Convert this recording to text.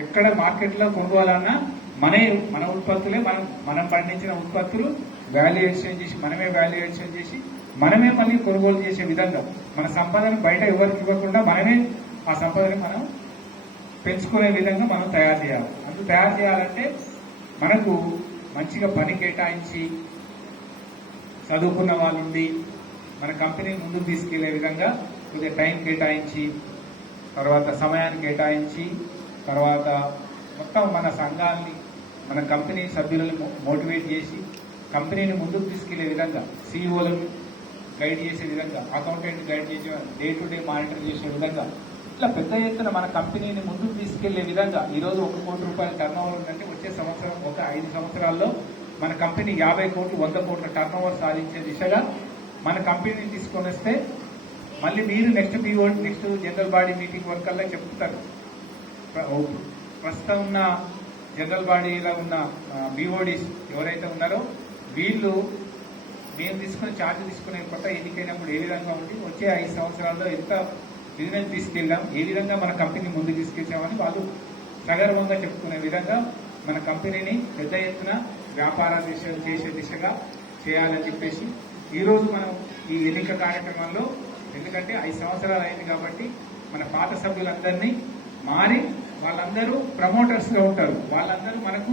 ఎక్కడ మార్కెట్లో కొనుగోలన్నా మన ఉత్పత్తులే మనం పండించిన ఉత్పత్తులు వాల్యుయేషన్ చేసి మనమే వాల్యుయేషన్ చేసి మనమే మళ్ళీ కొనుగోలు చేసే విధంగా మన సంపదను బయట ఎవరికి ఇవ్వకుండా మనమే ఆ సంపదని మనం పెంచుకునే విధంగా మనం తయారు చేయాలి. అందుకు తయారు చేయాలంటే మనకు మంచిగా పని కేటాయించి చదువుకున్న వాళ్ళుండి మన కంపెనీ ముందుకు తీసుకెళ్లే విధంగా కొద్దిగా టైం కేటాయించి తర్వాత సమయాన్ని కేటాయించి తర్వాత మొత్తం మన సంఘాన్ని మన కంపెనీ సభ్యులను మోటివేట్ చేసి కంపెనీని ముందుకు తీసుకెళ్లే విధంగా సీఈఓలను గైడ్ చేసే విధంగా అకౌంటెంట్ గైడ్ చేసే డే టు డే మానిటర్ చేసే విధంగా ఇట్లా పెద్ద ఎత్తున మన కంపెనీని ముందుకు తీసుకెళ్లే విధంగా ఈరోజు 1 కోటి రూపాయల టర్నోవర్ ఉందంటే వచ్చే సంవత్సరం ఒక 5 సంవత్సరాల్లో మన కంపెనీ 50 కోట్లు 100 కోట్ల టర్నోవర్ సాధించే దిశగా మన కంపెనీని తీసుకొని వస్తే మళ్ళీ మీరు నెక్స్ట్ జనరల్ బాడీ మీటింగ్ వర్కల్లా చెప్తారు. ప్రస్తుతం ఉన్న జనరల్ బాడీలో ఉన్న బీఓడీస్ ఎవరైతే ఉన్నారో వీళ్ళు మేము ఛార్జ్ తీసుకునే కొత్త ఎన్నికైనప్పుడు ఏ విధంగా ఉండి వచ్చే 5 సంవత్సరాల్లో ఎంత బిజినెస్ తీసుకెళ్దాం, ఏ విధంగా మన కంపెనీ ముందుకు తీసుకెళ్తామని వాళ్ళు సగర్వంగా చెప్పుకునే విధంగా మన కంపెనీని పెద్ద ఎత్తున వ్యాపార చేసే దిశగా చేయాలని చెప్పేసి ఈరోజు మనం ఈ ఎన్నిక కార్యక్రమంలో, ఎందుకంటే 5 సంవత్సరాలు అయింది కాబట్టి మన పాత సభ్యులందరినీ మారి వాళ్ళందరూ ప్రమోటర్స్ గా ఉంటారు. వాళ్ళందరూ మనకు